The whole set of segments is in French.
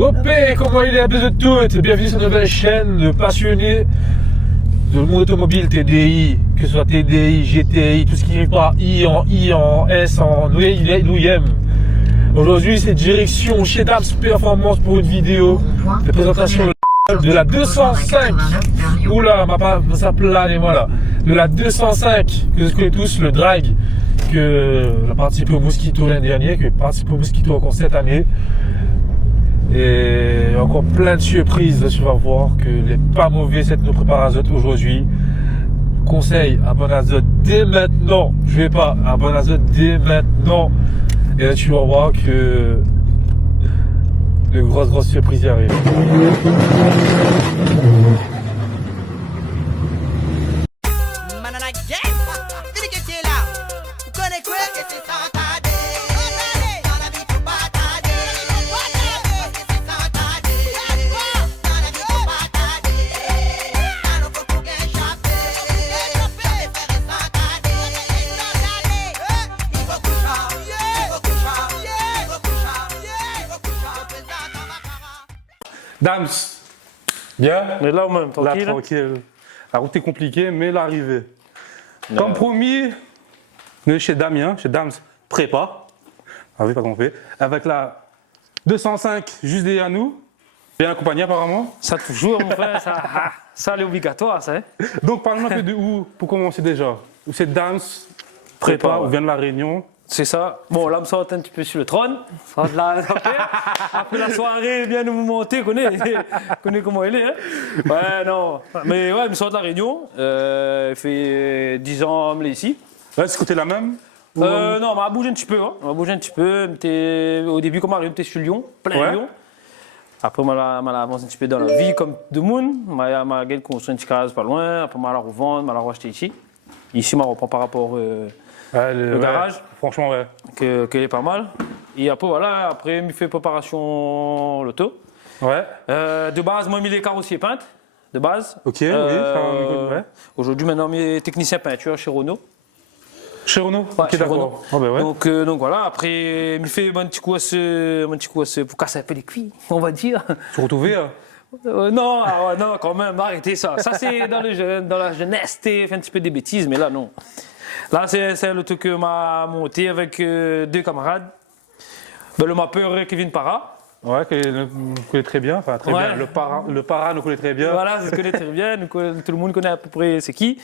OP, comment il est à de toutes? Bienvenue sur notre nouvelle chaîne de passionnés de monde automobile TDI, que ce soit TDI, GTI, tout ce qui est par I en S, en l'OIM. Aujourd'hui, c'est direction chez Dams Performance pour une vidéo de présentation de la 205. Oula, ça plane et voilà. De la 205, que vous connaissez tous, le drag, que a participé au Mosquito l'année dernière, qui a participé au Mosquito encore cette année. Et encore plein de surprises, tu vas voir que n'est pas mauvais cette nos prépare azote aujourd'hui. Conseil, un bon azote dès maintenant. Je vais pas, un bon azote dès maintenant. Et là tu vas voir que de grosses surprises y arrivent. Dams, bien? On est là ou même, tranquille? Là, tranquille. La route est compliquée, mais l'arrivée. Comme promis, nous chez Damien, chez Dams Prépa. Ah oui, pas qu'on fait. Avec la 205 juste derrière nous. Bien accompagné apparemment. Ça toujours, mon frère, ça c'est obligatoire, ça. Hein? Donc parle-nous un peu de où, pour commencer déjà. Où c'est Dams Prépa, ouais. Où vient de la Réunion. C'est ça. Bon, là, on sort un petit peu sur le trône. Après la soirée, bien nous monter, connaît comment elle est. Hein? Ouais, non. Mais ouais, je sort de la Réunion. Il fait 10 ans, je suis ici. Là, ce côté-là même? Non, on m'a bougé un petit peu. Hein. On m'a bougé un petit peu. Au début, comme j'étais sur Lyon, plein Lyon. Après, on m'a avancé un petit peu dans la vie comme de monde. M'a construit une petite case pas loin. Après, m'a la revendre, m'a la racheter ici. Ici, je reprend par rapport le garage. Franchement, ouais. Qu'elle est pas mal. Et après, voilà, après, il fait préparation l'auto. Ouais. De base, moi, il est carrossier peintre. De base. Ok, oui. Ouais. Aujourd'hui, maintenant, il est technicien peinture chez Renault. Chez Renault? Ouais, ok, chez d'accord. Renault. Oh, ben ouais. Donc voilà, après, il fait un petit coup à ce pour casser un peu les cuits, on va dire. Tu retrouvé Non, non, quand même, arrêtez ça. Ça, c'est dans la jeunesse, fait un petit peu des bêtises, mais là, non. Là, c'est le truc que m'a monté avec deux camarades. Le mappeur Kevin Para. Ouais, que nous connaît très bien. Enfin, très bien. Le para nous connaît très bien. Voilà, je connais très bien. Tout le monde connaît à peu près c'est qui.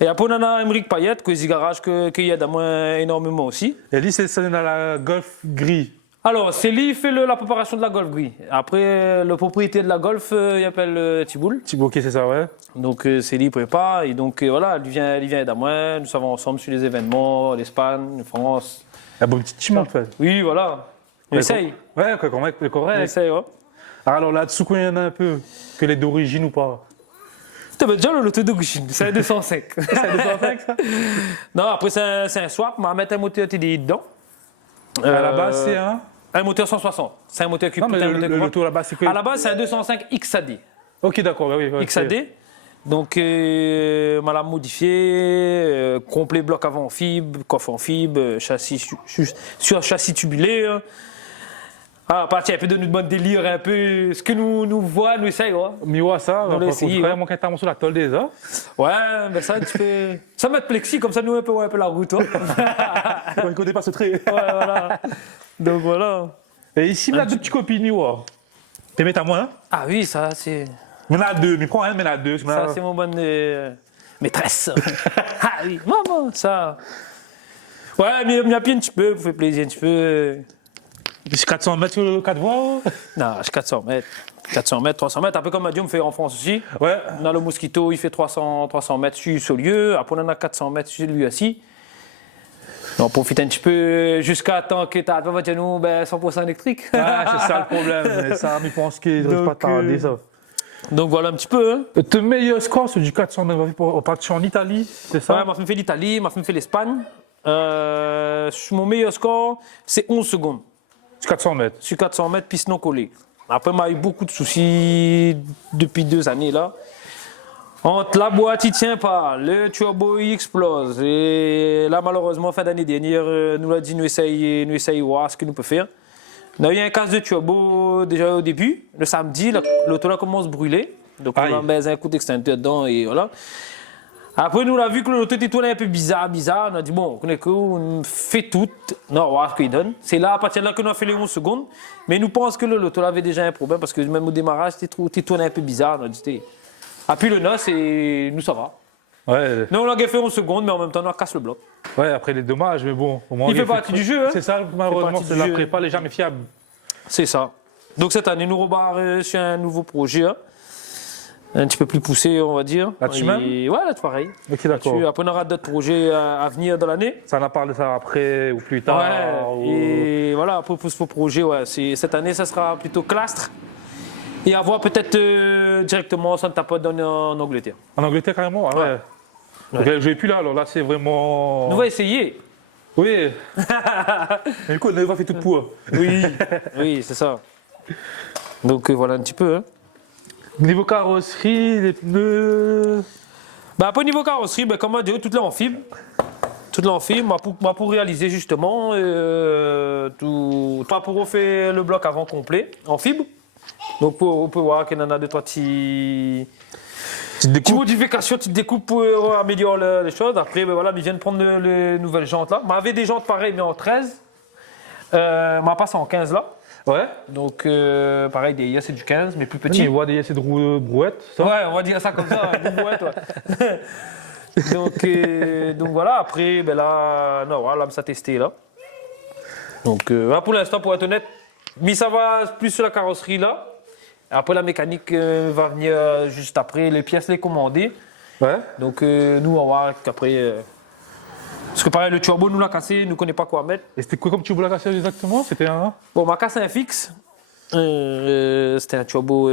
Et après, on a Émeric Payette, qui est garage qui aide à moi énormément aussi. Et lui, c'est dans la Golf Gris. Alors, c'est lui qui fait la préparation de la Golf Gris. Après, le propriétaire de la Golf, il appelle Thibault. Thibault, ok, c'est ça, ouais. Donc, c'est lui qui prépare. Et donc, voilà, il vient aider à moi. Nous sommes ensemble sur les événements, l'Espagne, France. Un bon petit team, en fait. Oui, voilà. On essaye. Ouais, correct. On essaye, ouais. Alors là-dessous, il y en a un peu, que les d'origine ou pas. Tu as déjà l'auto d'origine, c'est un 205. C'est un 205, ça? Non, après, c'est un swap. On va mettre un moteur TDI dedans. À la base, c'est un moteur 160. C'est un moteur qui Non, mais l'auto là-bas, c'est quoi? À la base, c'est un 205 XAD. Ok, d'accord, oui. XAD. Donc, on l'a modifié, complet bloc avant en fibre, coffre en fibre, châssis sur châssis tubulé. Ah, partir un peu de nous demander de lire un peu ce que nous voit, nous essayons. Hein. Mais ouais, ça, on va essayer. Vraiment, quand t'as sur la tôle des ans. Ouais, ben ça, tu peux. Ça met plexi, comme ça, nous, un peu la route. On ne connaît pas ce trait. Ouais, voilà. Donc, voilà. Et ici, là, deux petits copines, ouais. T'es mettre à moi, hein? Ah oui, ça, c'est. Mais il y en a deux, mais prends un, mais il y en a deux. Ça, c'est mon bonne maîtresse. Ah oui, maman, ça. Ouais, mais il y a un petit peu, pour faire plaisir, un petit peu. C'est 400 mètres sur le 4 voies? Non, j'ai 400 mètres. 400 mètres, 300 mètres, un peu comme Madium fait en France aussi. Ouais. On a le Mosquito, il fait 300 mètres sur ce lieu. Après, on en a 400 mètres sur lui aussi. On profite un petit peu jusqu'à temps que tu as 100% électrique. Ah, c'est ça le problème. Ça, je pense qu'ils ne doivent pas tarder, ça. Donc voilà un petit peu. Hein. Ton meilleur score, c'est du 400 mètres. On part en Italie, c'est ça? Ouais, m'a fait l'Italie, m'a fait l'Espagne. Mon meilleur score, c'est 11 secondes. Sur 400 mètres. Sur 400 mètres, piste non collée. Après, m'a eu beaucoup de soucis depuis 2 années là. Entre la boîte, il tient pas, le turbo, il explose. Et là, malheureusement, fin d'année dernière, nous l'a dit, nous essayons voir ce que nous pouvons faire. On a eu un casse de turbo déjà au début. Le samedi, l'auto là commence à brûler. Donc on a mis un coup d'extincteur dedans et voilà. Après, nous, on a vu que l'auto était tourné un peu bizarre. On a dit, bon, on fait tout. Non, on va voir ce qu'il donne. C'est là, à partir de là, qu'on a fait les 11 secondes. Mais nous pensons que l'auto avait déjà un problème parce que même au démarrage, c'était tourné un peu bizarre. On a dit, appuie le NOS et nous, ça va. Ouais. Nous, on l'a fait 11 secondes, mais en même temps, on a cassé le bloc. Ouais, après les dommages, mais bon. Au moins, Il fait partie du jeu. Hein. C'est ça, malheureusement, c'est la prépa, elle n'est jamais fiable. C'est ça. Donc cette année, nous rebarrons sur un nouveau projet. Hein. Un petit peu plus poussé, on va dire. Là-dessus même? Ouais, là, pareil. Ok, d'accord. Après, on aura d'autres projets à venir dans l'année. Ça en a parlé ça après ou plus tard. Ouais, et voilà, après pour ce projet, ouais, cette année, ça sera plutôt Clastres. Et avoir peut-être directement Santa Pod en Angleterre. En Angleterre, carrément? Ah ouais. Donc, je vais plus là, alors là, c'est vraiment. On va essayer. Oui. Mais du coup, on a fait tout pour. Oui, oui, c'est ça. Donc voilà un petit peu. Hein. Niveau carrosserie, les pneus. Bah, après, niveau carrosserie, bah, comme on dit, tout là en fibre. Tout là en fibre, pour réaliser justement tout. Pour refaire le bloc avant complet en fibre. Donc on peut voir qu'il y en a 2-3 petites modifications, petites découpes pour améliorer les choses. Après, ben voilà, ils viennent prendre les nouvelles jantes là. On avait des jantes pareilles, mais en 13. On passe en 15 là. Ouais. Donc, pareil, des IA, c'est du 15, mais plus petit. Oui, on voit des essais de brouette, ça. Ouais, on va dire ça comme ça, une brouette, ouais. donc voilà, après, ben là, non, voilà, ça testé là. Donc, pour l'instant, pour être honnête, mais ça va plus sur la carrosserie là. Après, la mécanique va venir juste après, les pièces les commander. Ouais. Donc, nous, on va voir qu'après. Parce que pareil, le turbo nous l'a cassé, nous ne connaît pas quoi mettre. Et c'était quoi comme turbo la cassé exactement? C'était un. Bon, on m'a cassé un fixe. C'était un turbo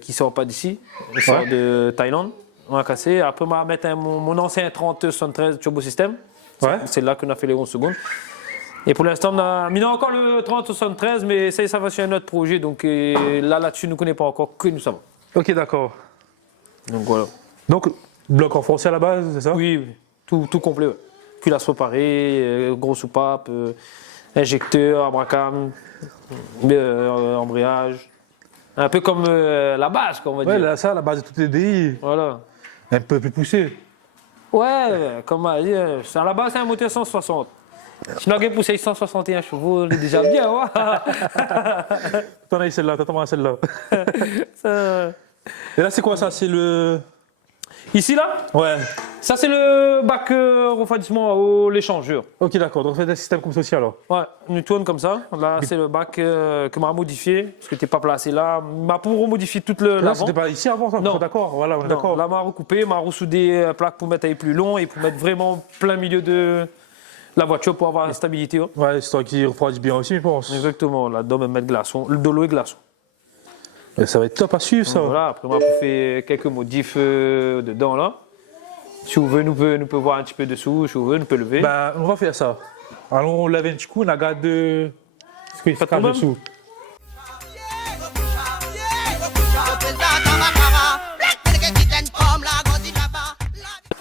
qui sort pas d'ici, il sort de Thaïlande. On a cassé. Après, on m'a mis mon ancien 3073 turbo système. Ouais. C'est là qu'on a fait les 11 secondes. Et pour l'instant, on a mis encore le 3073, mais ça va sur un autre projet. Donc là-dessus, nous ne connaissons pas encore, que nous savons. Ok, d'accord. Donc voilà. Donc, bloc renforcé à la base, c'est ça? Oui, tout complet. Ouais. Culasse préparée, gros soupape, injecteur, abracam, embrayage. Un peu comme la base, quoi, on va dire. Ouais, là, ça, la base de toutes les DI. Voilà. Un peu plus poussé. Ouais, comme à dire, à la base, c'est un moteur 160. Si on a poussé 161 chevaux, c'est déjà bien, ouais. T'en as celle-là, t'as celle-là. Et là, c'est quoi ça? C'est le. Ici, là? Ouais. Ça, c'est le bac refroidissement à l'échangeur. Ok, d'accord. Donc, on fait un système comme ceci alors. Ouais, on tourne comme ça. Là, c'est le bac que m'a modifié, parce que t'es pas placé là. M'a pour remodifier toute Là, l'avant. c'était pas ici avant, ça? Non. D'accord, voilà, on est Non, d'accord. là, m'a recoupé, m'a ressoudé plaque pour mettre plus long et pour mettre vraiment plein milieu de la voiture pour avoir la stabilité. Hein. Ouais, c'est toi qui refroidit bien aussi, je pense. Exactement, là-dedans, même mettre glaçon, de l'eau et glaçon. Et ça va être top à suivre, ça. Donc, voilà, après, on a fait quelques modifs dedans là. Si vous voulez, nous peut voir un petit peu dessous, si vous voulez, nous peut lever. Ben, on va faire ça. Allons, on lave un petit coup, on regarde ce qu'il fait problème. dessous.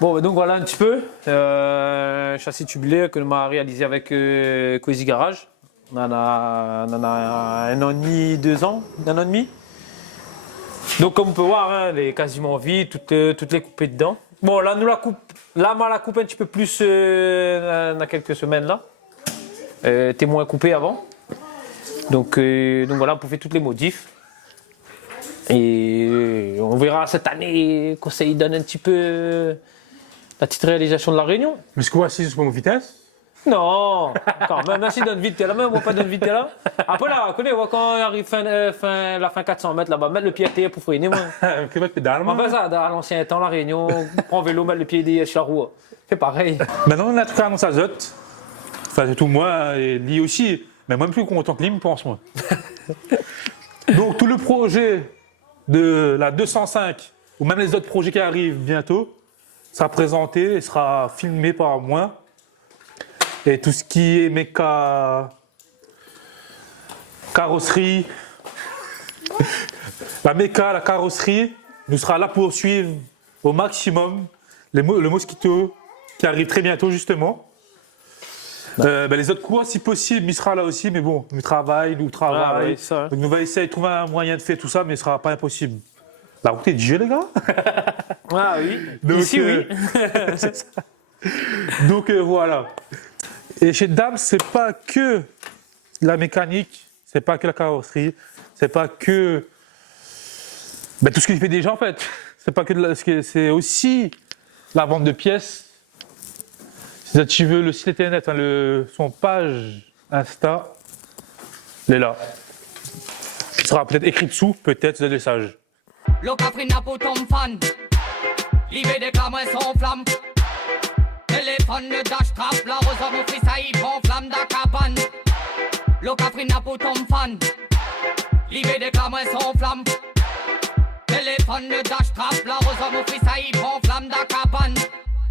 Bon, donc voilà un petit peu. Châssis tubulaire que l'on a réalisé avec Cozy Garage. On en a 1 an et demi, 2 ans, 1 an et demi. Donc comme on peut voir, hein, elle est quasiment vide, toutes les coupées dedans. Bon, là, nous la coupe, là, on la coupe un petit peu plus dans quelques semaines là. T'es moins coupé avant. Donc voilà, on fait toutes les modifs. Et on verra cette année qu'on ça donne un petit peu la petite réalisation de la réunion. Mais ce qu'on voit ici, c'est pas mon vitesse. Non, quand même, là, si donne vite, là, même, on va pas donner vite, là. Après, là, on voit quand on arrive la fin 400 mètres là-bas, mettre le pied à terre pour freiner, moi. Fais pas de pédale, On fait ça, dans l'ancien temps, la réunion, prend vélo, mettre le pied sur la roue. C'est pareil. Maintenant, on a tout annonce azote. Enfin, surtout moi, et lui aussi. Mais moi, plus content que lui, me pense, moi. Donc, tout le projet de la 205, ou même les autres projets qui arrivent bientôt, sera présenté et sera filmé par moi. Et tout ce qui est méca, carrosserie, la méca, la carrosserie, nous sera là pour suivre au maximum le Mosquito qui arrive très bientôt justement. Les autres cours, si possible, il sera là aussi, mais bon, nous travaille. Ah, oui, ça, hein. Donc nous va essayer de trouver un moyen de faire tout ça, mais ce sera pas impossible. La route est de Dieu, les gars. Ah oui. Donc, Ici, oui. c'est ça. Donc voilà. Et chez Dams, c'est pas que la mécanique, c'est pas que la carrosserie, c'est pas que tout ce qu'il fait déjà en fait. C'est pas que c'est aussi la vente de pièces. Si tu veux le site internet, son page Insta, il est là. Il sera peut-être écrit dessous, peut-être c'est des sages. L'Ocafrina pour ton fan. L'IV des clameurs sans flamme. Téléphone, le dash trap, la rose mon fils, ça y prend flamme d'acabane. L'Ocafrina pour ton fan. L'IV des clameurs sans flamme. Téléphone, le dash trap, la rose mon fils, ça y prend flamme d'acabane.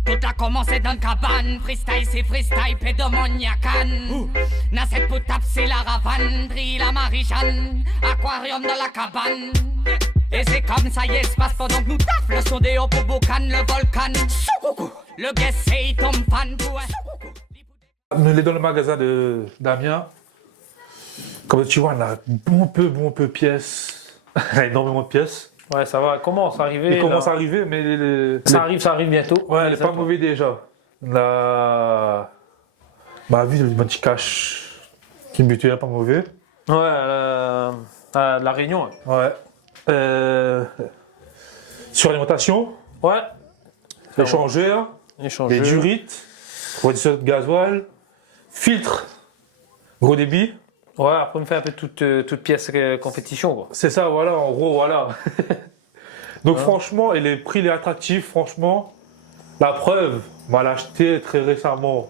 Tout a commencé dans le cabane, freestyle c'est freestyle, pédomoniacan. Dans cette potable c'est la ravane, la Marie-Jeanne, aquarium dans la cabane. Et c'est comme ça y est, se passe pendant que nous taf le son des hauts pour Bocan, le volcan. Le guest c'est Tom fan pour Nous sommes dans le magasin de Damien. Comme tu vois, on a bon peu de pièces, énormément de pièces. Ouais, ça va. Commence à arriver. Il commence à arriver, mais ça arrive bientôt. Ouais, elle est pas mauvais déjà. La vu le petit cash qui me butait, pas mauvais. Ouais, la Réunion. Ouais. Sur l'alimentation, Ouais. échangeur, les durites, radiateur de gasoil, filtre, gros débit. Ouais, après on me fait un peu toute pièce compétition quoi. C'est ça, voilà, en gros, voilà. Donc franchement, et les prix, il est attractif, franchement. La preuve, on l'a acheté très récemment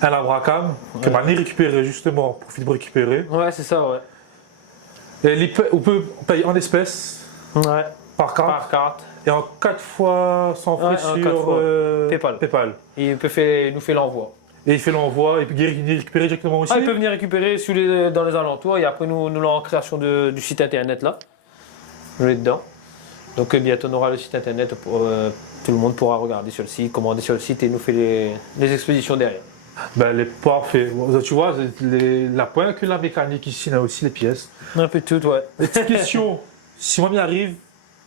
un Abracam, que m'a récupéré justement, profite de récupérer. Ouais, c'est ça, ouais. Et on peut payer en espèces, Ouais. par carte, carte. et en 4 fois sans frais Ouais, en 4 sur fois. PayPal. Et Il nous fait l'envoi. il fait l'envoi, et puis il récupérer directement aussi. Ah, il peut venir récupérer dans les alentours et après nous l'en création du site internet là. Je l'ai dedans. Donc bientôt on aura le site internet pour tout le monde pourra regarder sur le site, commander sur le site et nous fait les expéditions derrière. Elle est parfaite. Bon, tu vois, la pointe que la mécanique ici, on a aussi les pièces. Un peu tout, ouais. Petite question, si moi m'y arrive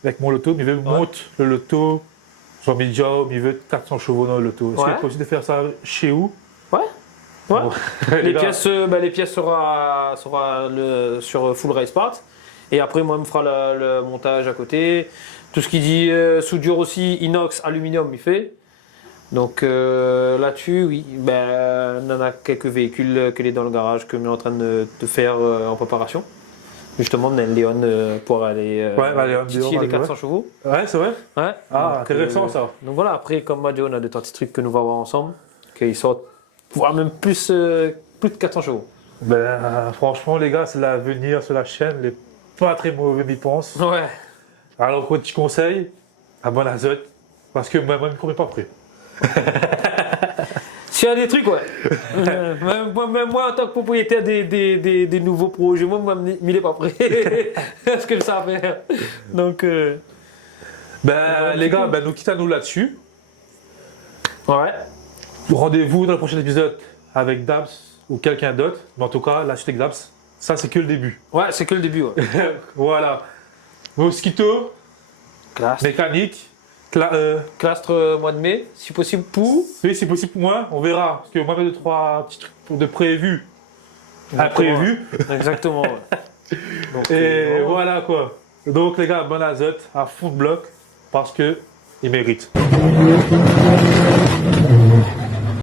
avec mon loto, il veut monter le loto, soit médium, il veut 400 chevaux dans le loto. Est-ce qu'il est possible de faire ça chez où? Ouais. Ouais. Bon. Les pièces sera sur Full Race Part. Et après, moi, il me fera le montage à côté. Tout ce qui dit soudure aussi, inox, aluminium, il fait. Donc là-dessus, oui, on en a quelques véhicules qu'il est dans le garage que nous sommes en train de faire en préparation. Justement, on a un Léon pour aller titiller les 400 chevaux. Ouais, c'est vrai. Ouais. Ah, Donc, intéressant ça. Donc voilà, après, comme m'a dit, on a des petits trucs que nous allons voir ensemble, qu'ils sortent, voire même plus de 400 chevaux. Franchement, les gars, c'est l'avenir sur la chaîne. Il n'est pas très mauvais, m'y pense. Ouais. Alors, quoi, tu conseilles à bon azote, parce que moi, je ne cours pas prêt. S'il y a des trucs, ouais. Même moi, en tant que propriétaire des nouveaux projets, moi, il n'est pas prêt. Est-ce que ça va faire? Donc, les gars, nous quittons nous là-dessus. ouais. Rendez-vous dans le prochain épisode avec Dams ou quelqu'un d'autre. Mais en tout cas, la suite avec Dams, ça, c'est que le début. Ouais, c'est que le début, ouais. Voilà. Mosquito, Classe. mécanique. Clastre mois de mai, si possible pour. Oui, c'est possible pour moi, on verra. Parce que moi, j'ai 2-3 petits trucs de prévu. Imprévu. Exactement, ouais. Donc, Et voilà quoi. Donc les gars, bon azote, à fond de bloc, parce que ils méritent.